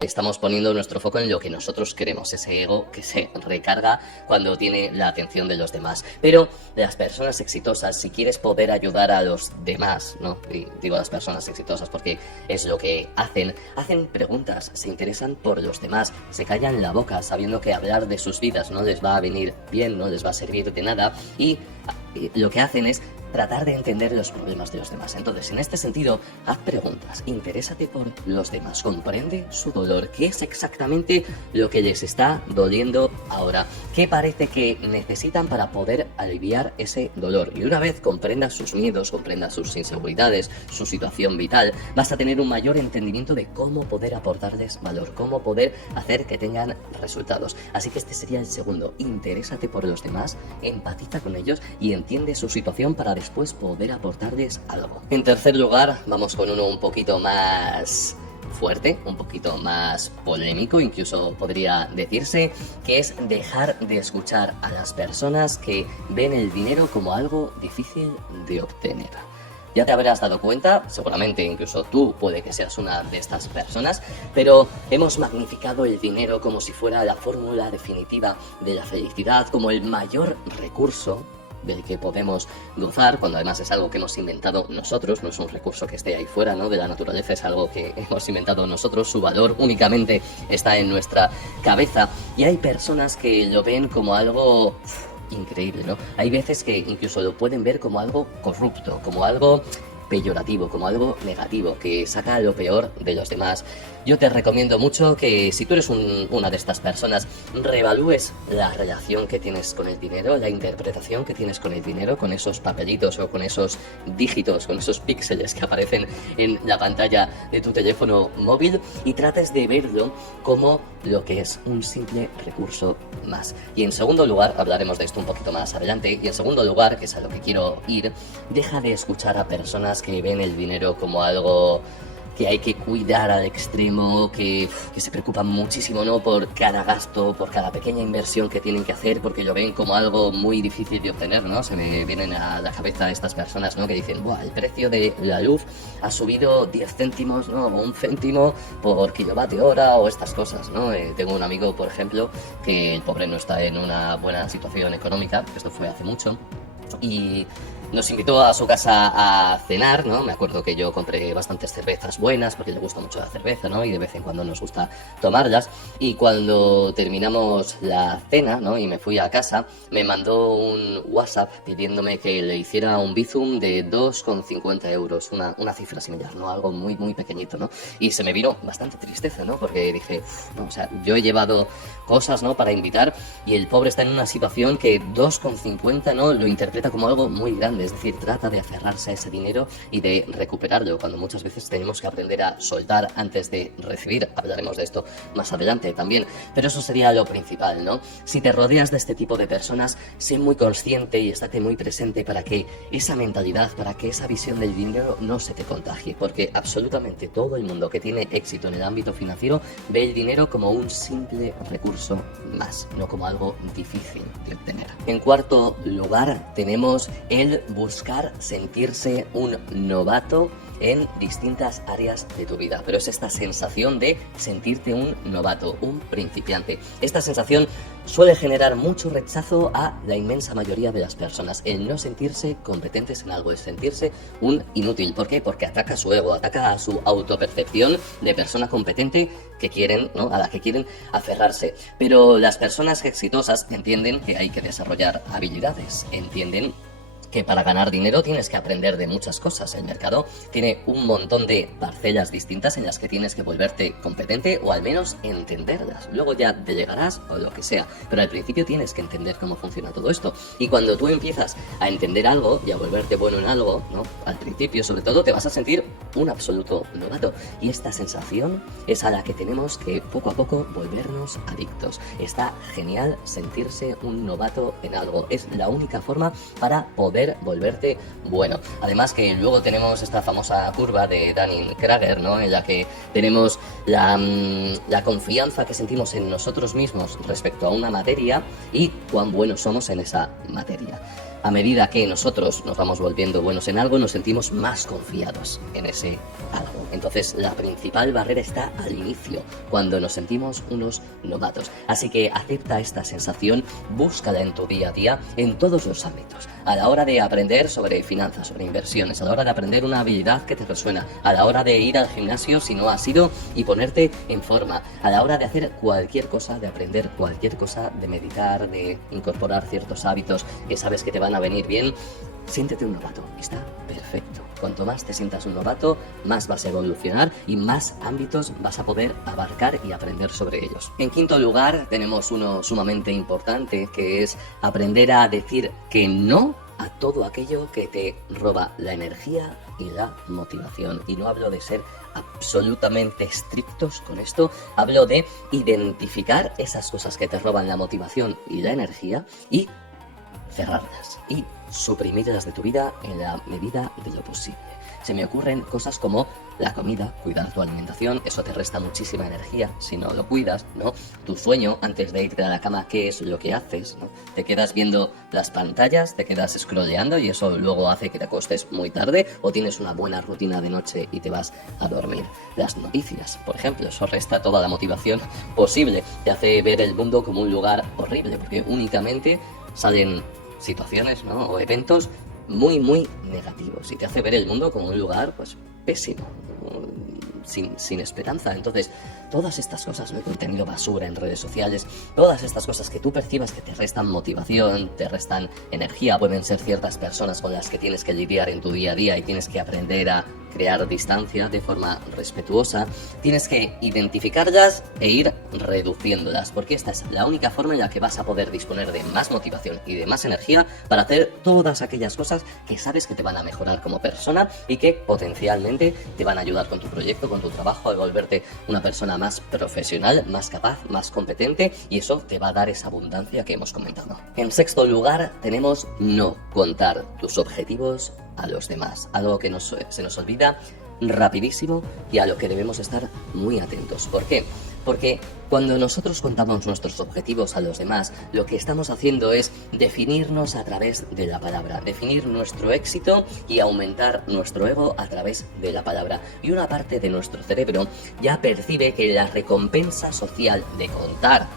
Estamos poniendo nuestro foco en lo que nosotros queremos, ese ego que se recarga cuando tiene la atención de los demás. Pero las personas exitosas, si quieres poder ayudar a los demás, ¿no? Y digo las personas exitosas porque es lo que hacen preguntas, se interesan por los demás, se callan la boca sabiendo que hablar de sus vidas no les va a venir bien, no les va a servir de nada y lo que hacen es tratar de entender los problemas de los demás. Entonces, en este sentido, haz preguntas, interésate por los demás, comprende su dolor, qué es exactamente lo que les está doliendo ahora, qué parece que necesitan para poder aliviar ese dolor. Y una vez comprendas sus miedos, comprendas sus inseguridades, su situación vital, vas a tener un mayor entendimiento de cómo poder aportarles valor, cómo poder hacer que tengan resultados. Así que este sería el segundo, interésate por los demás, empatiza con ellos y entiende su situación para después poder aportarles algo. En tercer lugar, vamos con uno un poquito más fuerte, un poquito más polémico, incluso podría decirse, que es dejar de escuchar a las personas que ven el dinero como algo difícil de obtener. Ya te habrás dado cuenta, seguramente incluso tú puede que seas una de estas personas, pero hemos magnificado el dinero como si fuera la fórmula definitiva de la felicidad, como el mayor recurso del que podemos gozar, cuando además es algo que hemos inventado nosotros, no es un recurso que esté ahí fuera, ¿no? De la naturaleza, es algo que hemos inventado nosotros, su valor únicamente está en nuestra cabeza, y hay personas que lo ven como algo increíble, ¿no? Hay veces que incluso lo pueden ver como algo corrupto, como algo peyorativo, como algo negativo, que saca lo peor de los demás. Yo te recomiendo mucho que si tú eres una de estas personas, reevalúes la relación que tienes con el dinero, la interpretación que tienes con el dinero, con esos papelitos o con esos dígitos, con esos píxeles que aparecen en la pantalla de tu teléfono móvil, y trates de verlo como lo que es, un simple recurso más. Y en segundo lugar, hablaremos de esto un poquito más adelante, y en segundo lugar, que es a lo que quiero ir, deja de escuchar a personas que ven el dinero como algo que hay que cuidar al extremo, que se preocupan muchísimo, ¿no? Por cada gasto, por cada pequeña inversión que tienen que hacer, porque lo ven como algo muy difícil de obtener, ¿no? Se me vienen a la cabeza estas personas, ¿no? Que dicen, ¡buah! El precio de la luz ha subido 10 céntimos, ¿no? O 1 céntimo por kilovatio hora, o estas cosas, ¿no? Tengo un amigo, por ejemplo, que el pobre no está en una buena situación económica, esto fue hace mucho, y nos invitó a su casa a cenar, ¿no? Me acuerdo que yo compré bastantes cervezas buenas, porque le gusta mucho la cerveza, ¿no? Y de vez en cuando nos gusta tomarlas. Y cuando terminamos la cena, ¿no? Y me fui a casa, me mandó un WhatsApp pidiéndome que le hiciera un Bizum de 2,50 euros, una cifra similar, ¿no? Algo muy, muy pequeñito, ¿no? Y se me vino bastante tristeza, ¿no? Porque dije, no, o sea, yo he llevado cosas, ¿no? Para invitar, y el pobre está en una situación que 2,50, ¿no? Lo interpreta como algo muy grande. Es decir, trata de aferrarse a ese dinero y de recuperarlo, cuando muchas veces tenemos que aprender a soltar antes de recibir. Hablaremos de esto más adelante también, pero eso sería lo principal, ¿no? Si te rodeas de este tipo de personas, sé muy consciente y estate muy presente para que esa mentalidad, para que esa visión del dinero no se te contagie, porque absolutamente todo el mundo que tiene éxito en el ámbito financiero ve el dinero como un simple recurso más, no como algo difícil de obtener. En cuarto lugar, tenemos el buscar sentirse un novato en distintas áreas de tu vida, pero es esta sensación de sentirte un novato, un principiante. Esta sensación suele generar mucho rechazo a la inmensa mayoría de las personas, el no sentirse competentes en algo, el sentirse un inútil. ¿Por qué? Porque ataca su ego, ataca a su autopercepción de persona competente que quieren, ¿no? A la que quieren aferrarse. Pero las personas exitosas entienden que hay que desarrollar habilidades, entienden que para ganar dinero tienes que aprender de muchas cosas. El mercado tiene un montón de parcelas distintas en las que tienes que volverte competente o al menos entenderlas. Luego ya te llegarás o lo que sea, pero al principio tienes que entender cómo funciona todo esto. Y cuando tú empiezas a entender algo y a volverte bueno en algo, ¿no? Al principio sobre todo te vas a sentir un absoluto novato, y esta sensación es a la que tenemos que poco a poco volvernos adictos. Está genial sentirse un novato en algo, es la única forma para poder volverte bueno. Además que luego tenemos esta famosa curva de Dunning-Kruger, ¿no? En la que tenemos la confianza que sentimos en nosotros mismos respecto a una materia y cuán buenos somos en esa materia. a medida que nosotros nos vamos volviendo buenos en algo, nos sentimos más confiados en ese algo. Entonces, la principal barrera está al inicio, cuando nos sentimos unos novatos. Así que acepta esta sensación, búscala en tu día a día, en todos los ámbitos. A la hora de aprender sobre finanzas, sobre inversiones, a la hora de aprender una habilidad que te resuena, a la hora de ir al gimnasio si no has ido y ponerte en forma, a la hora de hacer cualquier cosa, de aprender cualquier cosa, de meditar, de incorporar ciertos hábitos que sabes que te van a venir bien, siéntete un novato, está perfecto. Cuanto más te sientas un novato, más vas a evolucionar y más ámbitos vas a poder abarcar y aprender sobre ellos. En quinto lugar, tenemos uno sumamente importante, que es aprender a decir que no a todo aquello que te roba la energía y la motivación. Y no hablo de ser absolutamente estrictos con esto, hablo de identificar esas cosas que te roban la motivación y la energía y cerrarlas y suprimirlas de tu vida en la medida de lo posible. Se me ocurren cosas como la comida, cuidar tu alimentación, eso te resta muchísima energía si no lo cuidas, ¿no? Tu sueño, antes de irte a la cama, ¿qué es lo que haces, ¿no? Te quedas viendo las pantallas, te quedas scrolleando y eso luego hace que te acuestes muy tarde, o tienes una buena rutina de noche y te vas a dormir. Las noticias, por ejemplo, eso resta toda la motivación posible, te hace ver el mundo como un lugar horrible, porque únicamente salen situaciones, ¿no? O eventos muy negativos y te hace ver el mundo como un lugar pues pésimo, sin esperanza. Entonces, todas estas cosas, ¿no? Contenido basura en redes sociales, todas estas cosas que tú percibas que te restan motivación, te restan energía, pueden ser ciertas personas con las que tienes que lidiar en tu día a día y tienes que aprender a crear distancia de forma respetuosa. Tienes que identificarlas e ir reduciéndolas, porque esta es la única forma en la que vas a poder disponer de más motivación y de más energía para hacer todas aquellas cosas que sabes que te van a mejorar como persona y que potencialmente te van a ayudar con tu proyecto, con tu trabajo, a volverte una persona más profesional, más capaz, más competente, y eso te va a dar esa abundancia que hemos comentado. En sexto lugar, tenemos no contar tus objetivos a los demás, algo que se nos olvida rapidísimo y a lo que debemos estar muy atentos. ¿Por qué? Porque cuando nosotros contamos nuestros objetivos a los demás, lo que estamos haciendo es definirnos a través de la palabra, definir nuestro éxito y aumentar nuestro ego a través de la palabra. Y una parte de nuestro cerebro ya percibe que la recompensa social de contar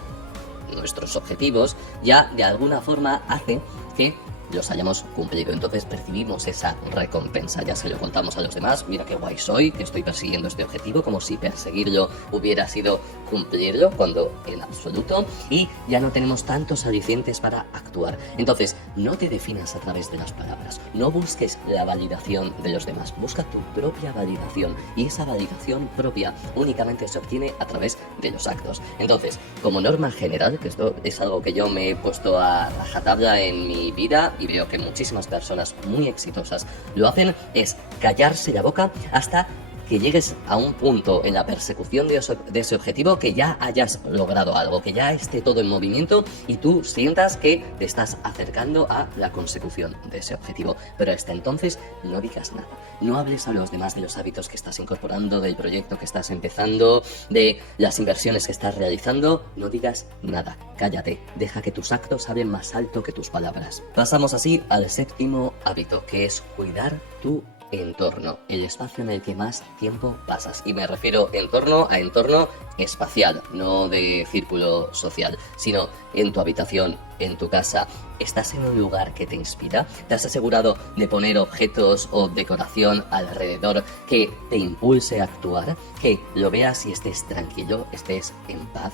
nuestros objetivos ya de alguna forma hace que los hayamos cumplido. Entonces percibimos esa recompensa, ya se lo contamos a los demás: mira qué guay soy, que estoy persiguiendo este objetivo, como si perseguirlo hubiera sido cumplirlo, cuando en absoluto, y ya no tenemos tantos alicientes para actuar. Entonces, no te definas a través de las palabras, no busques la validación de los demás, busca tu propia validación, y esa validación propia únicamente se obtiene a través de los actos. Entonces, como norma general, que esto es algo que yo me he puesto a rajatabla en mi vida y veo que muchísimas personas muy exitosas lo hacen, es callarse la boca hasta que llegues a un punto en la persecución de ese objetivo, que ya hayas logrado algo, que ya esté todo en movimiento y tú sientas que te estás acercando a la consecución de ese objetivo. Pero hasta entonces no digas nada, no hables a los demás de los hábitos que estás incorporando, del proyecto que estás empezando, de las inversiones que estás realizando, no digas nada, cállate, deja que tus actos hablen más alto que tus palabras. Pasamos así al séptimo hábito, que es cuidar tu entorno, el espacio en el que más tiempo pasas. Y me refiero entorno a entorno espacial, no de círculo social, sino en tu habitación, en tu casa. ¿Estás en un lugar que te inspira? ¿Te has asegurado de poner objetos o decoración alrededor que te impulse a actuar? Que lo veas y estés tranquilo, estés en paz.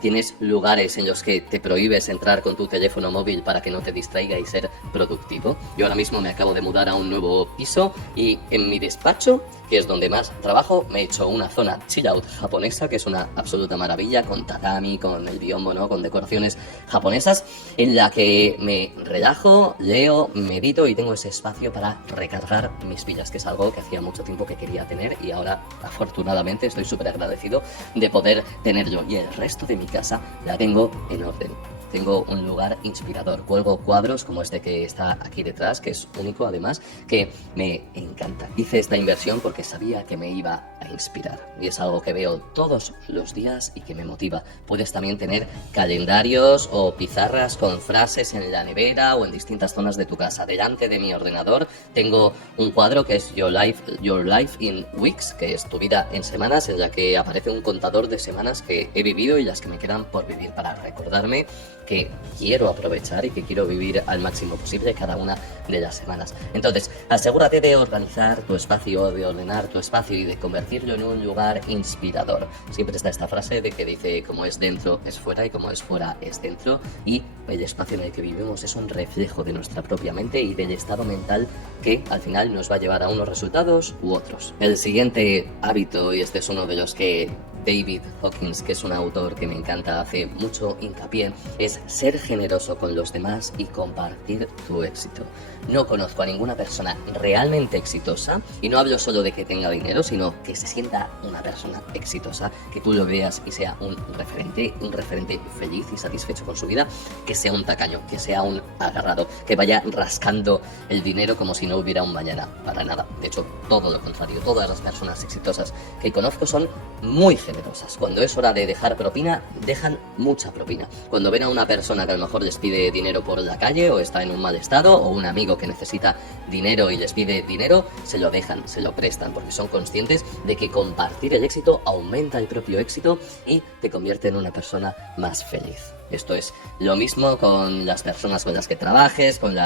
¿Tienes lugares en los que te prohíbes entrar con tu teléfono móvil para que no te distraiga y ser productivo? Yo ahora mismo me acabo de mudar a un nuevo piso y en mi despacho, que es donde más trabajo, me he hecho una zona chill out japonesa, que es una absoluta maravilla, con tatami, con el biombo, ¿no? Con decoraciones japonesas, en la que me relajo, leo, medito y tengo ese espacio para recargar mis pilas, que es algo que hacía mucho tiempo que quería tener y ahora afortunadamente estoy súper agradecido de poder tenerlo. Y el resto de mi casa la tengo en orden. tengo un lugar inspirador. Cuelgo cuadros como este que está aquí detrás, que es único además, que me encanta. Hice esta inversión porque sabía que me iba a inspirar y es algo que veo todos los días y que me motiva. Puedes también tener calendarios o pizarras con frases en la nevera o en distintas zonas de tu casa. Delante de mi ordenador tengo un cuadro que es Your Life in Weeks, que es tu vida en semanas, en la que aparece un contador de semanas que he vivido y las que me quedan por vivir, para recordarme que quiero aprovechar y que quiero vivir al máximo posible cada una de las semanas. Entonces, asegúrate de organizar tu espacio, de ordenar tu espacio y de convertirlo en un lugar inspirador. Siempre está esta frase de que dice: como es dentro es fuera y como es fuera es dentro, y el espacio en el que vivimos es un reflejo de nuestra propia mente y del estado mental que al final nos va a llevar a unos resultados u otros. El siguiente hábito, y este es uno de los que David Hawkins, que es un autor que me encanta, hace mucho hincapié, es ser generoso con los demás y compartir tu éxito. No conozco a ninguna persona realmente exitosa, y no hablo solo de que tenga dinero, sino que se sienta una persona exitosa, que tú lo veas y sea un referente feliz y satisfecho con su vida, que sea un tacaño, que sea un agarrado, que vaya rascando el dinero como si no hubiera un mañana, para nada. De hecho, todo lo contrario, todas las personas exitosas que conozco son muy generosas. Cuando es hora de dejar propina, dejan mucha propina. Cuando ven a una persona que a lo mejor les pide dinero por la calle o está en un mal estado, o un amigo que necesita dinero y les pide dinero, se lo dejan, se lo prestan, porque son conscientes de que compartir el éxito aumenta el propio éxito y te convierte en una persona más feliz. Esto es lo mismo con las personas con las que trabajes, con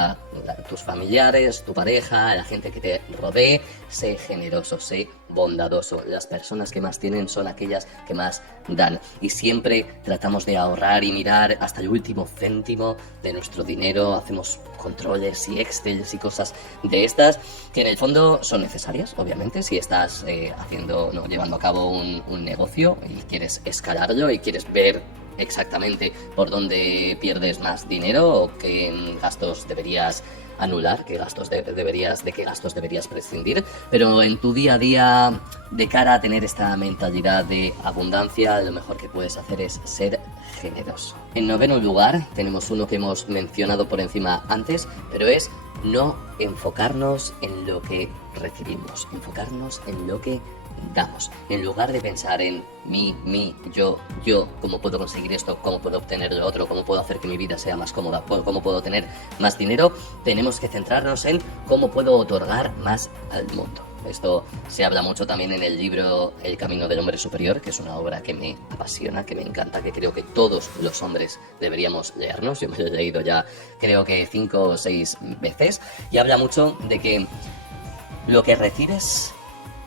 tus familiares, tu pareja, la gente que te rodee. Sé generoso, sé bondadoso. Las personas que más tienen son aquellas que más dan. Y siempre tratamos de ahorrar y mirar hasta el último céntimo de nuestro dinero. Hacemos controles y excels y cosas de estas, que en el fondo son necesarias, obviamente, si estás llevando a cabo un negocio y quieres escalarlo y quieres ver exactamente por dónde pierdes más dinero o qué gastos deberías anular, de qué gastos deberías prescindir. Pero en tu día a día, de cara a tener esta mentalidad de abundancia, lo mejor que puedes hacer es ser generoso. En noveno lugar tenemos uno que hemos mencionado por encima antes, pero es no enfocarnos en lo que recibimos, enfocarnos en lo que damos. En lugar de pensar en mí, yo, cómo puedo conseguir esto, cómo puedo obtener lo otro, cómo puedo hacer que mi vida sea más cómoda, cómo puedo tener más dinero, tenemos que centrarnos en cómo puedo otorgar más al mundo. Esto se habla mucho también en el libro El Camino del Hombre Superior, que es una obra que me apasiona, que me encanta, que creo que todos los hombres deberíamos leernos. Yo me lo he leído ya creo que 5 o 6 veces, y habla mucho de que lo que recibes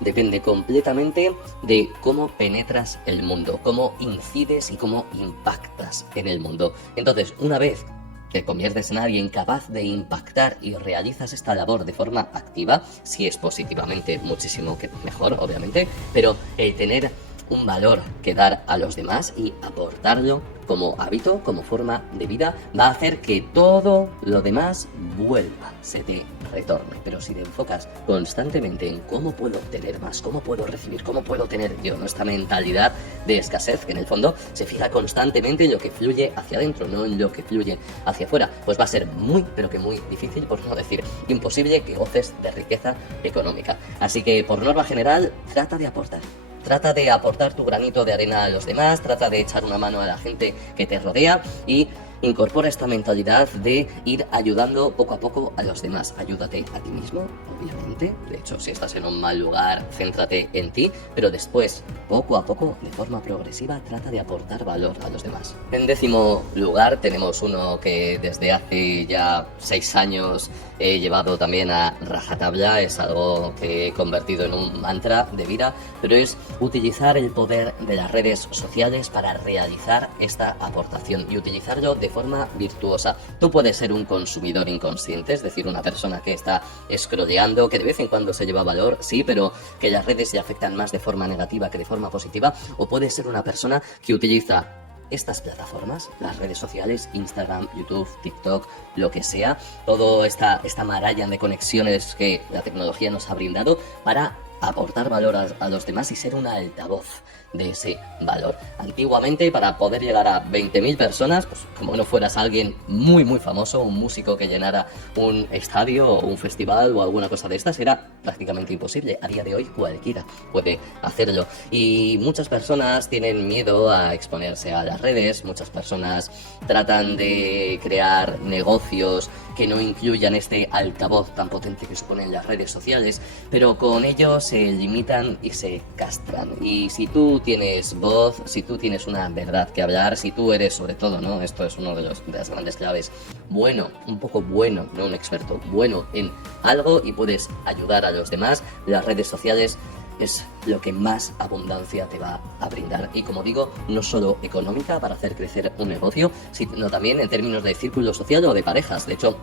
depende completamente de cómo penetras el mundo, cómo incides y cómo impactas en el mundo. Entonces, una vez te conviertes en alguien capaz de impactar y realizas esta labor de forma activa, si es positivamente, muchísimo mejor, obviamente, pero el tener un valor que dar a los demás y aportarlo como hábito, como forma de vida, va a hacer que todo lo demás vuelva, se te retorne. Pero si te enfocas constantemente en cómo puedo obtener más, cómo puedo recibir, cómo puedo tener yo, nuestra mentalidad de escasez, que en el fondo se fija constantemente en lo que fluye hacia adentro, no en lo que fluye hacia afuera, pues va a ser muy, pero que muy difícil, por no decir imposible, que goces de riqueza económica. Así que, por norma general, trata de aportar. Trata de aportar tu granito de arena a los demás, trata de echar una mano a la gente que te rodea y incorpora esta mentalidad de ir ayudando poco a poco a los demás. Ayúdate a ti mismo, obviamente. De hecho, si estás en un mal lugar, céntrate en ti, pero después, poco a poco, de forma progresiva, trata de aportar valor a los demás. En 10º lugar tenemos uno que desde hace ya 6 años he llevado también a rajatabla. Es algo que he convertido en un mantra de vida, pero es utilizar el poder de las redes sociales para realizar esta aportación y utilizarlo de forma virtuosa. Tú puedes ser un consumidor inconsciente, es decir, una persona que está scrolleando, que de vez en cuando se lleva valor, sí, pero que las redes le afectan más de forma negativa que de forma positiva, o puedes ser una persona que utiliza estas plataformas, las redes sociales, Instagram, YouTube, TikTok, lo que sea, toda esta maraña de conexiones que la tecnología nos ha brindado para aportar valor a los demás y ser un altavoz de ese valor. Antiguamente, para poder llegar a 20.000 personas, pues como no fueras alguien muy muy famoso, un músico que llenara un estadio o un festival o alguna cosa de estas, era prácticamente imposible. A día de hoy cualquiera puede hacerlo. Y muchas personas tienen miedo a exponerse a las redes, muchas personas tratan de crear negocios que no incluyan este altavoz tan potente que suponen las redes sociales, pero con ello se limitan y se castran. Y si tú tienes voz, si tú tienes una verdad que hablar, si tú eres sobre todo, ¿no? Esto es uno de las grandes claves, bueno, un poco bueno, no un experto, bueno en algo y puedes ayudar a los demás, las redes sociales es lo que más abundancia te va a brindar. Y como digo, no solo económica para hacer crecer un negocio, sino también en términos de círculo social o de parejas. De hecho,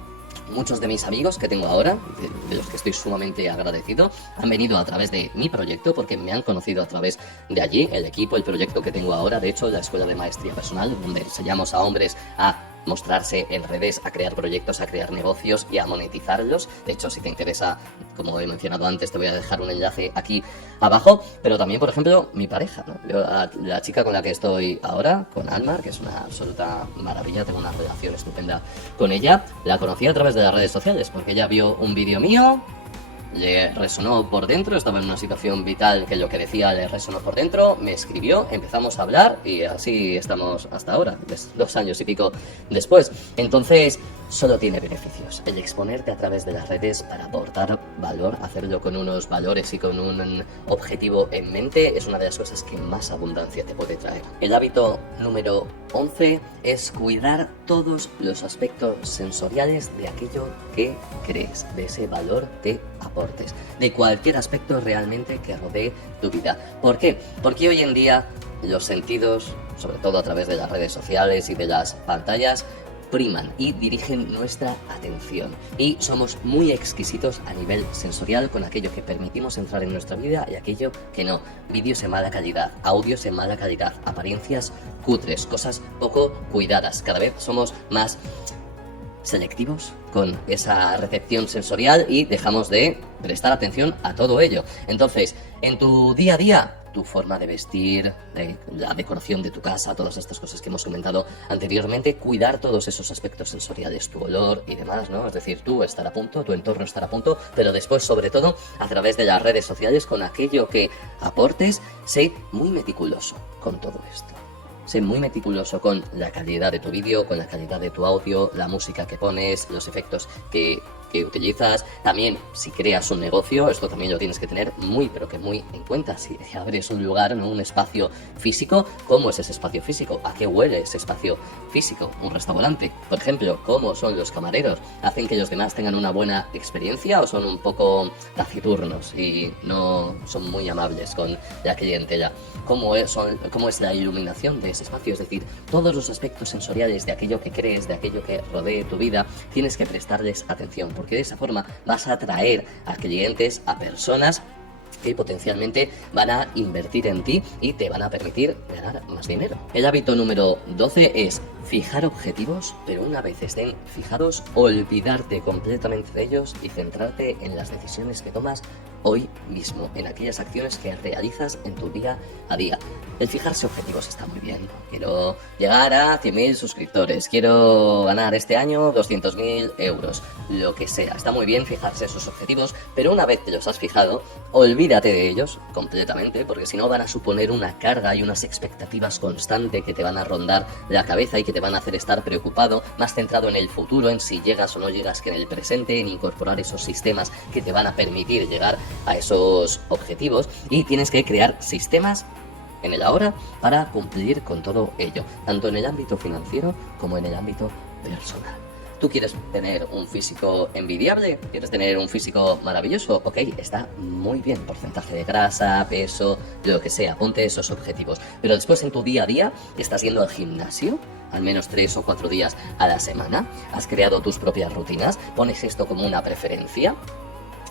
muchos de mis amigos que tengo ahora, de los que estoy sumamente agradecido, han venido a través de mi proyecto porque me han conocido a través de allí, el equipo, el proyecto que tengo ahora, de hecho, la Escuela de Maestría Personal, donde enseñamos a hombres a mostrarse en redes, a crear proyectos, a crear negocios y a monetizarlos. De hecho, si te interesa, como he mencionado antes, te voy a dejar un enlace aquí abajo. Pero también, por ejemplo, mi pareja, ¿no? La chica con la que estoy ahora, con Almar, que es una absoluta maravilla, tengo una relación estupenda con ella, la conocí a través de las redes sociales, porque ella vio un vídeo mío, le resonó por dentro, estaba en una situación vital que lo que decía le resonó por dentro, me escribió, empezamos a hablar y así estamos hasta ahora, 2 años y pico después. Entonces, solo tiene beneficios el exponerte a través de las redes para aportar valor, hacerlo con unos valores y con un objetivo en mente, es una de las cosas que más abundancia te puede traer. El hábito número 11 es cuidar todos los aspectos sensoriales de aquello que crees, de ese valor que aportes, de cualquier aspecto realmente que rodee tu vida. ¿Por qué? Porque hoy en día los sentidos, sobre todo a través de las redes sociales y de las pantallas, priman y dirigen nuestra atención y somos muy exquisitos a nivel sensorial con aquello que permitimos entrar en nuestra vida y aquello que no. Vídeos en mala calidad, audios en mala calidad, apariencias cutres, cosas poco cuidadas. Cada vez somos más selectivos con esa recepción sensorial y dejamos de prestar atención a todo ello. Entonces, en tu día a día, tu forma de vestir, la decoración de tu casa, todas estas cosas que hemos comentado anteriormente, cuidar todos esos aspectos sensoriales, tu olor y demás, ¿no? Es decir, tú estar a punto, tu entorno estar a punto, pero después, sobre todo, a través de las redes sociales, con aquello que aportes, sé muy meticuloso con todo esto. Sé muy meticuloso con la calidad de tu vídeo, con la calidad de tu audio, la música que pones, los efectos que utilizas. También, si creas un negocio, esto también lo tienes que tener muy, pero que muy en cuenta. Si abres un lugar, ¿no? Un espacio físico, ¿cómo es ese espacio físico? ¿A qué huele ese espacio físico? Un restaurante, por ejemplo, ¿cómo son los camareros? ¿Hacen que los demás tengan una buena experiencia o son un poco taciturnos y no son muy amables con la clientela? ¿Cómo es la iluminación de ese espacio? Es decir, todos los aspectos sensoriales de aquello que crees, de aquello que rodee tu vida, tienes que prestarles atención, porque de esa forma vas a atraer a clientes, a personas que potencialmente van a invertir en ti y te van a permitir ganar más dinero. El hábito número 12 es fijar objetivos, pero una vez estén fijados, olvidarte completamente de ellos y centrarte en las decisiones que tomas hoy mismo, en aquellas acciones que realizas en tu día a día. El fijarse objetivos está muy bien. Quiero llegar a 100.000 suscriptores, quiero ganar este año 200.000 euros, lo que sea. Está muy bien fijarse esos objetivos, pero una vez que los has fijado, olvídate de ellos completamente, porque si no van a suponer una carga y unas expectativas constantes que te van a rondar la cabeza y que te van a hacer estar preocupado, más centrado en el futuro, en si llegas o no llegas, que en el presente, en incorporar esos sistemas que te van a permitir llegar a esos objetivos. Y tienes que crear sistemas en el ahora para cumplir con todo ello, tanto en el ámbito financiero como en el ámbito personal. ¿Tú quieres tener un físico envidiable? ¿Quieres tener un físico maravilloso? Ok, está muy bien, porcentaje de grasa, peso, lo que sea, ponte esos objetivos. Pero después en tu día a día, ¿estás yendo al gimnasio? Al menos 3 o 4 días a la semana. ¿Has creado tus propias rutinas? ¿Pones esto como una preferencia?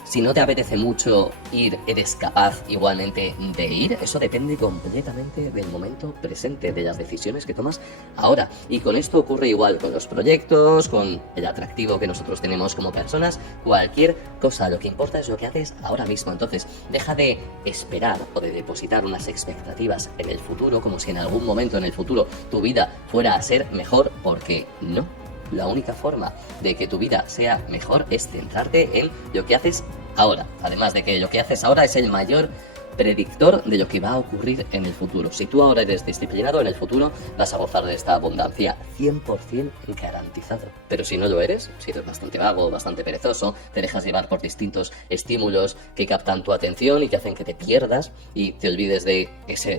Si no te apetece mucho ir, eres capaz igualmente de ir. Eso depende completamente del momento presente, de las decisiones que tomas ahora. Y con esto ocurre igual con los proyectos, con el atractivo que nosotros tenemos como personas, cualquier cosa. Lo que importa es lo que haces ahora mismo. Entonces, deja de esperar o de depositar unas expectativas en el futuro, como si en algún momento en el futuro tu vida fuera a ser mejor, porque no. La única forma de que tu vida sea mejor es centrarte en lo que haces ahora. Además de que lo que haces ahora es el mayor predictor de lo que va a ocurrir en el futuro. Si tú ahora eres disciplinado, en el futuro vas a gozar de esta abundancia 100% garantizado. Pero si no lo eres, si eres bastante vago, bastante perezoso, te dejas llevar por distintos estímulos que captan tu atención y que hacen que te pierdas y te olvides de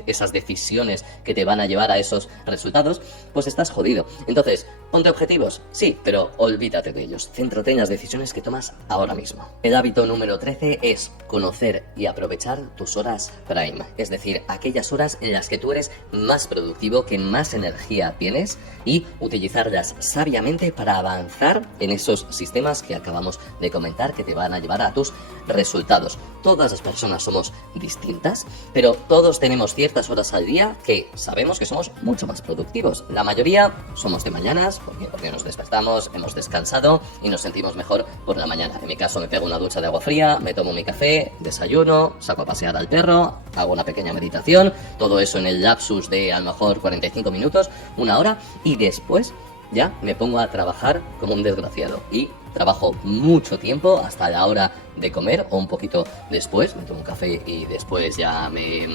esas decisiones que te van a llevar a esos resultados, pues estás jodido. Entonces, ponte objetivos, sí, pero olvídate de ellos. Céntrate en las decisiones que tomas ahora mismo. El hábito número 13 es conocer y aprovechar tus horas prime, es decir, aquellas horas en las que tú eres más productivo, que más energía tienes, y utilizarlas sabiamente para avanzar en esos sistemas que acabamos de comentar que te van a llevar a tus resultados. Todas las personas somos distintas, pero todos tenemos ciertas horas al día que sabemos que somos mucho más productivos. La mayoría somos de mañanas, porque nos despertamos, hemos descansado y nos sentimos mejor por la mañana. En mi caso me pego una ducha de agua fría, me tomo mi café, desayuno, saco a pasear al perro, hago una pequeña meditación, todo eso en el lapsus de a lo mejor 45 minutos, una hora, y después ya me pongo a trabajar como un desgraciado. Y trabajo mucho tiempo hasta la hora de comer o un poquito después, me tomo un café y después ya me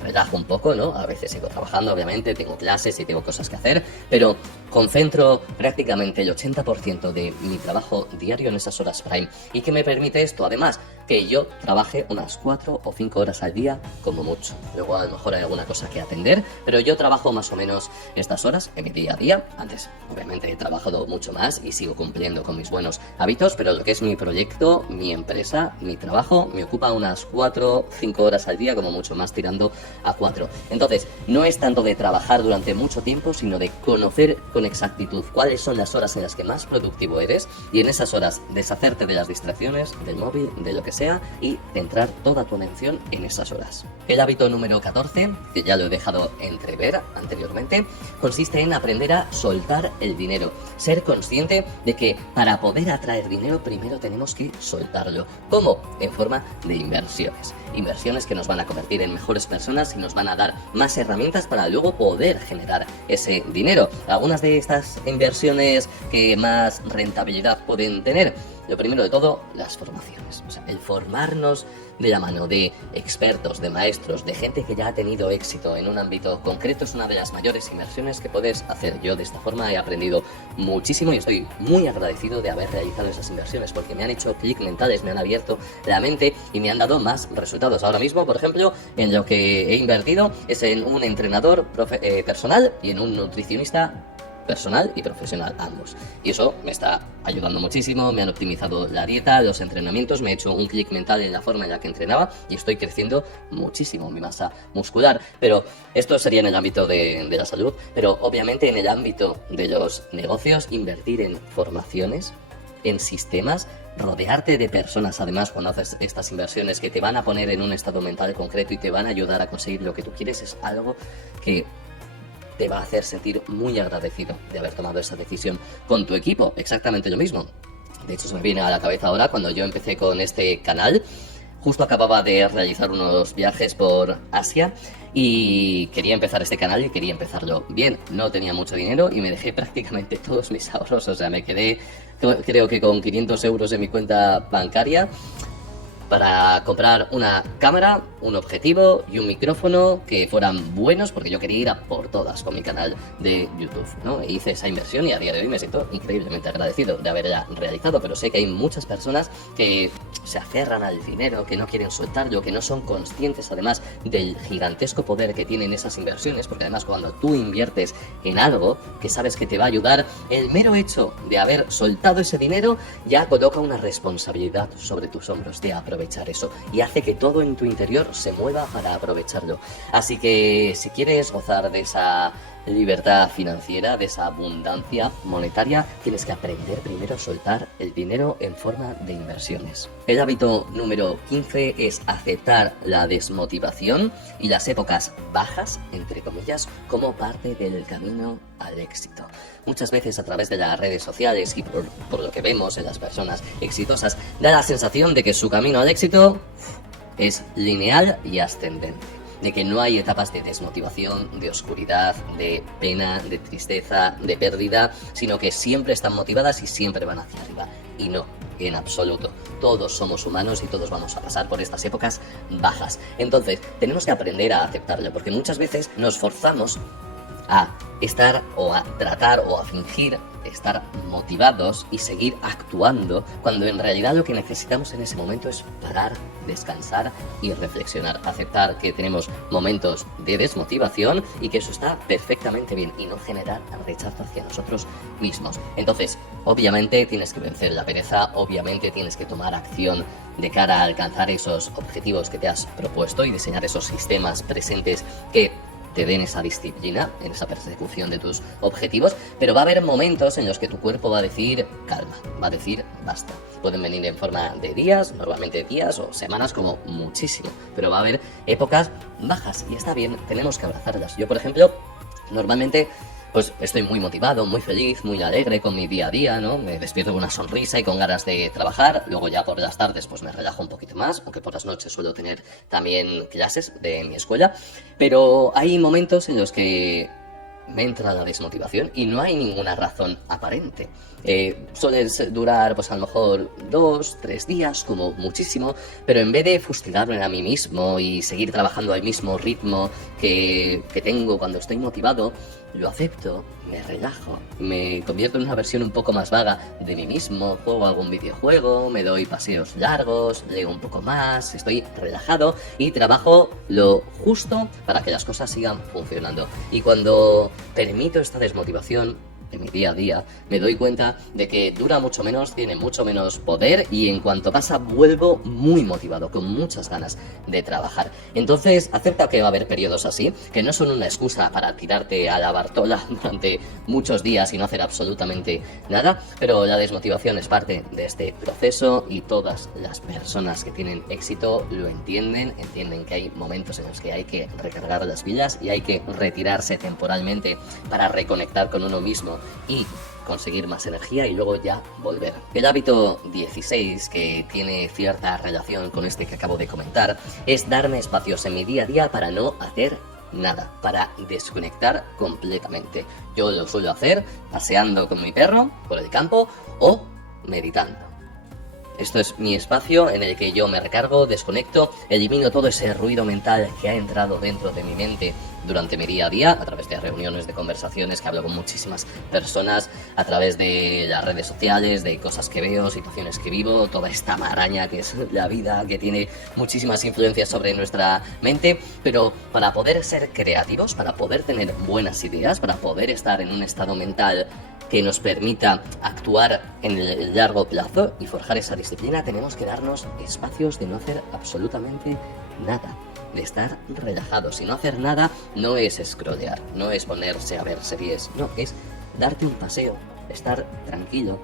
relajo un poco, ¿no? A veces sigo trabajando, obviamente, tengo clases y tengo cosas que hacer, pero concentro prácticamente el 80% de mi trabajo diario en esas horas prime. ¿Y qué me permite esto? Además, que yo trabaje unas 4 o 5 horas al día como mucho. Luego a lo mejor hay alguna cosa que atender, pero yo trabajo más o menos estas horas en mi día a día. Antes, obviamente, he trabajado mucho más y sigo cumpliendo con mis buenos hábitos, pero lo que es mi proyecto, mi empresa, mi trabajo, me ocupa unas 4 o 5 horas al día, como mucho, más tirando a 4. Entonces, no es tanto de trabajar durante mucho tiempo, sino de conocer con exactitud cuáles son las horas en las que más productivo eres, y en esas horas deshacerte de las distracciones, del móvil, de lo que sea, y centrar toda tu atención en esas horas. El hábito número 14, que ya lo he dejado entrever anteriormente, consiste en aprender a soltar el dinero. Ser consciente de que para poder atraer dinero primero tenemos que soltarlo. ¿Cómo? En forma de inversiones. Inversiones que nos van a convertir en mejores personas y nos van a dar más herramientas para luego poder generar ese dinero. Algunas de estas inversiones que más rentabilidad pueden tener: lo primero de todo, las formaciones. O sea, el formarnos de la mano de expertos, de maestros, de gente que ya ha tenido éxito en un ámbito concreto es una de las mayores inversiones que puedes hacer. Yo de esta forma he aprendido muchísimo y estoy muy agradecido de haber realizado esas inversiones, porque me han hecho clic mentales, me han abierto la mente y me han dado más resultados. Ahora mismo, por ejemplo, en lo que he invertido es en un entrenador personal y en un nutricionista personal y profesional, ambos. Y eso me está ayudando muchísimo, me han optimizado la dieta, los entrenamientos, me he hecho un clic mental en la forma en la que entrenaba y estoy creciendo muchísimo mi masa muscular. Pero esto sería en el ámbito de la salud, pero obviamente en el ámbito de los negocios, invertir en formaciones, en sistemas, rodearte de personas, además, cuando haces estas inversiones que te van a poner en un estado mental concreto y te van a ayudar a conseguir lo que tú quieres, es algo que te va a hacer sentir muy agradecido de haber tomado esa decisión. Con tu equipo, exactamente lo mismo. De hecho, se me viene a la cabeza ahora, cuando yo empecé con este canal, justo acababa de realizar unos viajes por Asia y quería empezar este canal y quería empezarlo bien. No tenía mucho dinero y me dejé prácticamente todos mis ahorros. O sea, me quedé, creo que con 500 euros en mi cuenta bancaria, para comprar una cámara, un objetivo y un micrófono que fueran buenos, porque yo quería ir a por todas con mi canal de YouTube, ¿no? E hice esa inversión y a día de hoy me siento increíblemente agradecido de haberla realizado, pero sé que hay muchas personas que se aferran al dinero, que no quieren soltarlo, que no son conscientes además del gigantesco poder que tienen esas inversiones, porque además cuando tú inviertes en algo que sabes que te va a ayudar, el mero hecho de haber soltado ese dinero ya coloca una responsabilidad sobre tus hombros de aprovechar eso y hace que todo en tu interior se mueva para aprovecharlo. Así que si quieres gozar de esa libertad financiera, de esa abundancia monetaria, tienes que aprender primero a soltar el dinero en forma de inversiones. El hábito número 15 es aceptar la desmotivación y las épocas bajas, entre comillas, como parte del camino al éxito. Muchas veces a través de las redes sociales y por lo que vemos en las personas exitosas, da la sensación de que su camino al éxito es lineal y ascendente, de que no hay etapas de desmotivación, de oscuridad, de pena, de tristeza, de pérdida, sino que siempre están motivadas y siempre van hacia arriba. Y no, en absoluto. Todos somos humanos y todos vamos a pasar por estas épocas bajas. Entonces, tenemos que aprender a aceptarlo, porque muchas veces nos forzamos a estar o a tratar o a fingir estar motivados y seguir actuando, cuando en realidad lo que necesitamos en ese momento es parar, descansar y reflexionar, aceptar que tenemos momentos de desmotivación y que eso está perfectamente bien y no generar rechazo hacia nosotros mismos. Entonces, obviamente tienes que vencer la pereza, obviamente tienes que tomar acción de cara a alcanzar esos objetivos que te has propuesto y diseñar esos sistemas presentes que te den esa disciplina en esa persecución de tus objetivos, pero va a haber momentos en los que tu cuerpo va a decir calma, va a decir basta. Pueden venir en forma de días, normalmente días o semanas como muchísimo, pero va a haber épocas bajas y está bien, tenemos que abrazarlas. Yo, por ejemplo, normalmente pues estoy muy motivado, muy feliz, muy alegre con mi día a día, ¿no? Me despierto con una sonrisa y con ganas de trabajar. Luego ya por las tardes pues me relajo un poquito más, aunque por las noches suelo tener también clases de mi escuela. Pero hay momentos en los que me entra la desmotivación y no hay ninguna razón aparente. Suelen durar pues a lo mejor 2, 3 días como muchísimo, pero en vez de fustigarme a mí mismo y seguir trabajando al mismo ritmo que tengo cuando estoy motivado, lo acepto, me relajo, me convierto en una versión un poco más vaga de mí mismo, juego algún videojuego, me doy paseos largos, leo un poco más, estoy relajado y trabajo lo justo para que las cosas sigan funcionando. Y cuando permito esta desmotivación en mi día a día, me doy cuenta de que dura mucho menos, tiene mucho menos poder y en cuanto pasa vuelvo muy motivado, con muchas ganas de trabajar. Entonces acepta que va a haber periodos así, que no son una excusa para tirarte a la Bartola durante muchos días y no hacer absolutamente nada, pero la desmotivación es parte de este proceso y todas las personas que tienen éxito lo entienden que hay momentos en los que hay que recargar las pilas y hay que retirarse temporalmente para reconectar con uno mismo y conseguir más energía y luego ya volver. El hábito 16, que tiene cierta relación con este que acabo de comentar, es darme espacios en mi día a día para no hacer nada, para desconectar completamente. Yo lo suelo hacer paseando con mi perro por el campo o meditando. Esto es mi espacio en el que yo me recargo, desconecto, elimino todo ese ruido mental que ha entrado dentro de mi mente durante mi día a día, a través de reuniones, de conversaciones que hablo con muchísimas personas, a través de las redes sociales, de cosas que veo, situaciones que vivo, toda esta maraña que es la vida, que tiene muchísimas influencias sobre nuestra mente, pero para poder ser creativos, para poder tener buenas ideas, para poder estar en un estado mental que nos permita actuar en el largo plazo y forjar esa disciplina, tenemos que darnos espacios de no hacer absolutamente nada, de estar relajados. Y no hacer nada no es scrollear, no es ponerse a ver series, no, es darte un paseo, estar tranquilo,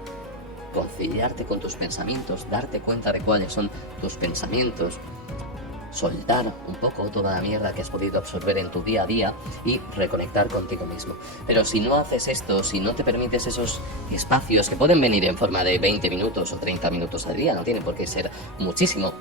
conciliarte con tus pensamientos, darte cuenta de cuáles son tus pensamientos, soltar un poco toda la mierda que has podido absorber en tu día a día y reconectar contigo mismo. Pero si no haces esto, si no te permites esos espacios que pueden venir en forma de 20 minutos o 30 minutos al día, no tiene por qué ser muchísimo,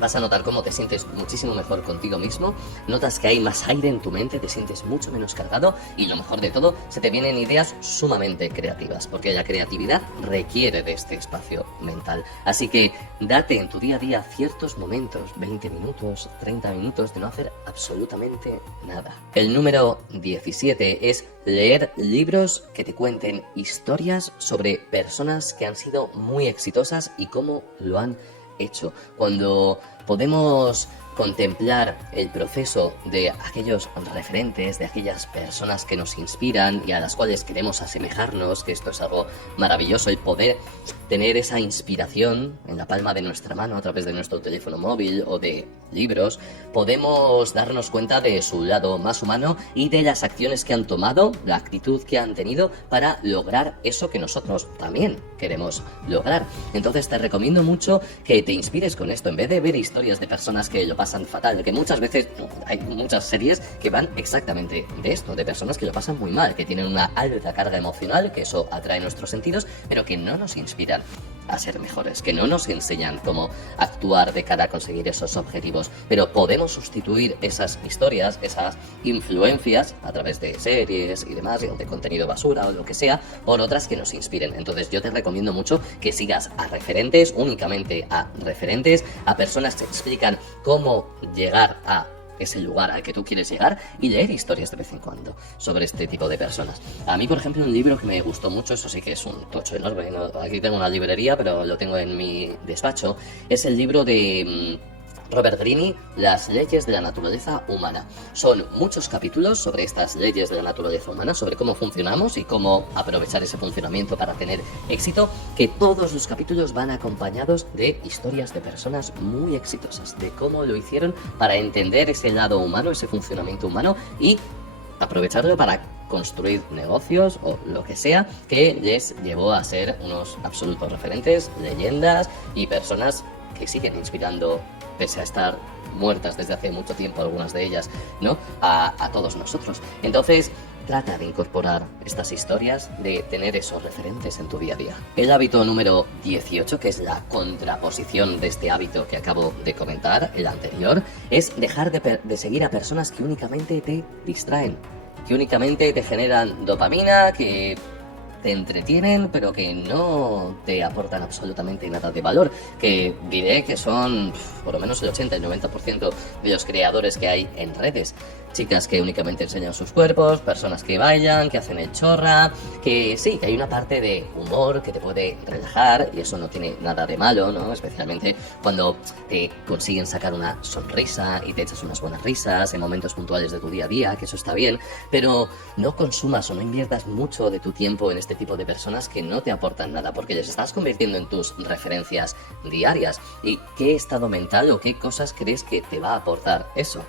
vas a notar cómo te sientes muchísimo mejor contigo mismo, notas que hay más aire en tu mente, te sientes mucho menos cargado y lo mejor de todo, se te vienen ideas sumamente creativas, porque la creatividad requiere de este espacio mental. Así que date en tu día a día ciertos momentos, 20 minutos, 30 minutos de no hacer absolutamente nada. El número 17 es leer libros que te cuenten historias sobre personas que han sido muy exitosas y cómo lo han hecho. Cuando podemos contemplar el proceso de aquellos referentes, de aquellas personas que nos inspiran y a las cuales queremos asemejarnos, que esto es algo maravilloso, el poder tener esa inspiración en la palma de nuestra mano a través de nuestro teléfono móvil o de libros. Podemos darnos cuenta de su lado más humano y de las acciones que han tomado, la actitud que han tenido para lograr eso que nosotros también queremos lograr. Entonces te recomiendo mucho que te inspires con esto, en vez de ver historias de personas que lo pasan fatal, que muchas veces hay muchas series que van exactamente de esto, de personas que lo pasan muy mal, que tienen una alta carga emocional, que eso atrae nuestros sentidos, pero que no nos inspiran a ser mejores, que no nos enseñan cómo actuar de cara a conseguir esos objetivos, pero podemos sustituir esas historias, esas influencias a través de series y demás, de contenido basura o lo que sea, por otras que nos inspiren. Entonces yo te recomiendo mucho que sigas a referentes, únicamente a referentes, a personas que explican cómo llegar a ese lugar al que tú quieres llegar y leer historias de vez en cuando sobre este tipo de personas. A mí, por ejemplo, un libro que me gustó mucho, eso sí que es un tocho enorme, ¿no? Aquí tengo una librería, pero lo tengo en mi despacho, es el libro de Robert Greene, Las leyes de la naturaleza humana. Son muchos capítulos sobre estas leyes de la naturaleza humana, sobre cómo funcionamos y cómo aprovechar ese funcionamiento para tener éxito, que todos los capítulos van acompañados de historias de personas muy exitosas, de cómo lo hicieron para entender ese lado humano, ese funcionamiento humano y aprovecharlo para construir negocios o lo que sea que les llevó a ser unos absolutos referentes, leyendas y personas que siguen inspirando, pese a estar muertas desde hace mucho tiempo, algunas de ellas, ¿no? A todos nosotros. Entonces, trata de incorporar estas historias, de tener esos referentes en tu día a día. El hábito número 18, que es la contraposición de este hábito que acabo de comentar, el anterior, es dejar de seguir a personas que únicamente te distraen, que únicamente te generan dopamina, que te entretienen, pero que no te aportan absolutamente nada de valor, que diré que son por lo menos el 80 y el 90% de los creadores que hay en redes. Chicas que únicamente enseñan sus cuerpos, personas que bailan, que hacen el chorra, que sí, que hay una parte de humor que te puede relajar y eso no tiene nada de malo, ¿no? Especialmente cuando te consiguen sacar una sonrisa y te echas unas buenas risas en momentos puntuales de tu día a día, que eso está bien, pero no consumas o no inviertas mucho de tu tiempo en este tipo de personas que no te aportan nada, porque les estás convirtiendo en tus referencias diarias. ¿Y qué estado mental o qué cosas crees que te va a aportar eso?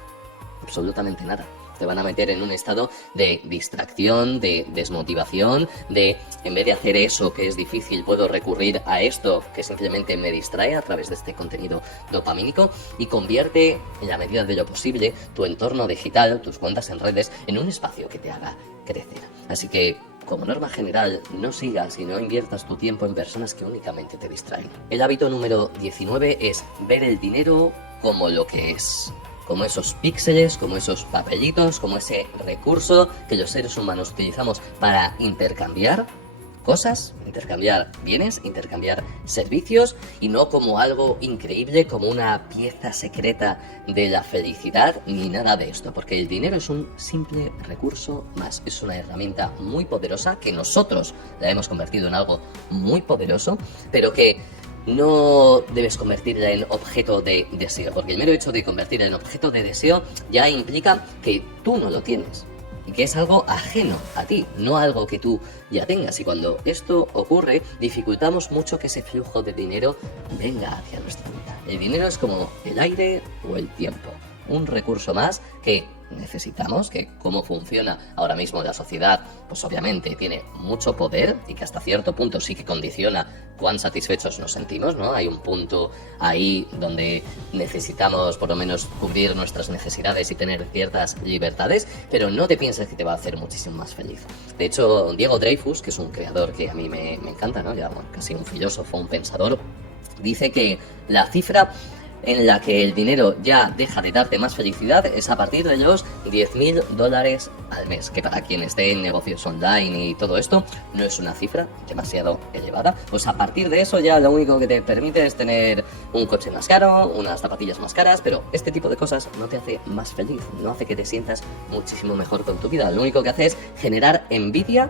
Absolutamente nada. Te van a meter en un estado de distracción, de desmotivación, de en vez de hacer eso que es difícil, puedo recurrir a esto que simplemente me distrae a través de este contenido dopamínico y convierte, en la medida de lo posible, tu entorno digital, tus cuentas en redes, en un espacio que te haga crecer. Así que, como norma general, no sigas y no inviertas tu tiempo en personas que únicamente te distraen. El hábito número 19 es ver el dinero como lo que es. Como esos píxeles, como esos papelitos, como ese recurso que los seres humanos utilizamos para intercambiar cosas, intercambiar bienes, intercambiar servicios y no como algo increíble, como una pieza secreta de la felicidad ni nada de esto, porque el dinero es un simple recurso más, es una herramienta muy poderosa que nosotros la hemos convertido en algo muy poderoso, pero que no debes convertirla en objeto de deseo, porque el mero hecho de convertirla en objeto de deseo ya implica que tú no lo tienes y que es algo ajeno a ti, no algo que tú ya tengas. Y cuando esto ocurre, dificultamos mucho que ese flujo de dinero venga hacia nuestra vida. El dinero es como el aire o el tiempo, un recurso más que necesitamos, que cómo funciona ahora mismo la sociedad, pues obviamente tiene mucho poder y que hasta cierto punto sí que condiciona cuán satisfechos nos sentimos, ¿no? Hay un punto ahí donde necesitamos por lo menos cubrir nuestras necesidades y tener ciertas libertades, pero no te pienses que te va a hacer muchísimo más feliz. De hecho, Diego Dreyfus, que es un creador que a mí me encanta, ¿no? Ya bueno, casi un filósofo, un pensador, dice que la cifra en la que el dinero ya deja de darte más felicidad es a partir de los $10.000 al mes, que para quien esté en negocios online y todo esto no es una cifra demasiado elevada. Pues a partir de eso ya lo único que te permite es tener un coche más caro, unas zapatillas más caras, pero este tipo de cosas no te hace más feliz, no hace que te sientas muchísimo mejor con tu vida. Lo único que hace es generar envidia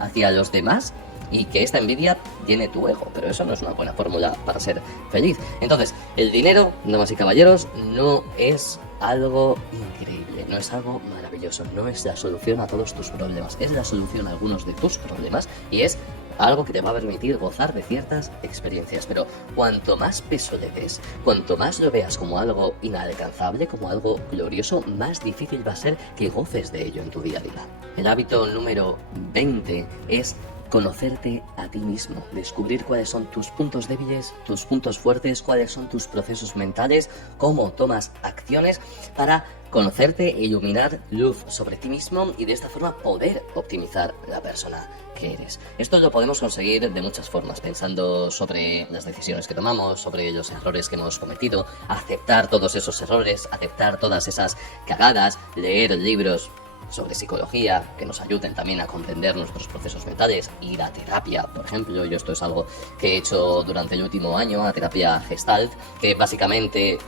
hacia los demás y que esta envidia llene tu ego, pero eso no es una buena fórmula para ser feliz. Entonces, el dinero, damas y caballeros, no es algo increíble, no es algo maravilloso, no es la solución a todos tus problemas, es la solución a algunos de tus problemas y es algo que te va a permitir gozar de ciertas experiencias, pero cuanto más peso le des, cuanto más lo veas como algo inalcanzable, como algo glorioso, más difícil va a ser que goces de ello en tu día a día. El hábito número 20 es conocerte a ti mismo, descubrir cuáles son tus puntos débiles, tus puntos fuertes, cuáles son tus procesos mentales, cómo tomas acciones para conocerte e iluminar luz sobre ti mismo y de esta forma poder optimizar la persona que eres. Esto lo podemos conseguir de muchas formas, pensando sobre las decisiones que tomamos, sobre los errores que hemos cometido, aceptar todos esos errores, aceptar todas esas cagadas, leer libros sobre psicología que nos ayuden también a comprender nuestros procesos mentales, ir a terapia, por ejemplo. Yo esto es algo que he hecho durante el último año, a terapia Gestalt, que básicamente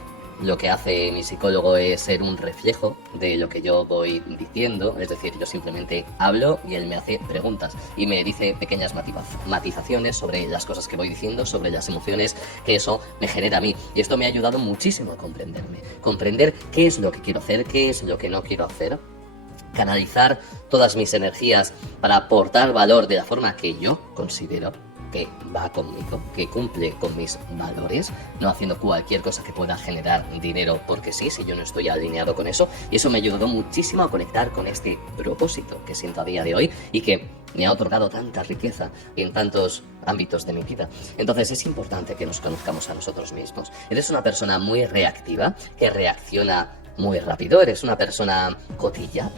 lo que hace mi psicólogo es ser un reflejo de lo que yo voy diciendo, es decir, yo simplemente hablo y él me hace preguntas y me dice pequeñas matizaciones sobre las cosas que voy diciendo, sobre las emociones que eso me genera a mí. Y esto me ha ayudado muchísimo a comprenderme, comprender qué es lo que quiero hacer, qué es lo que no quiero hacer, canalizar todas mis energías para aportar valor de la forma que yo considero que va conmigo, que cumple con mis valores, no haciendo cualquier cosa que pueda generar dinero porque sí, si yo no estoy alineado con eso. Y eso me ayudó muchísimo a conectar con este propósito que siento a día de hoy y que me ha otorgado tanta riqueza en tantos ámbitos de mi vida. Entonces es importante que nos conozcamos a nosotros mismos. Eres una persona muy reactiva, que reacciona muy rápido, eres una persona cotilla,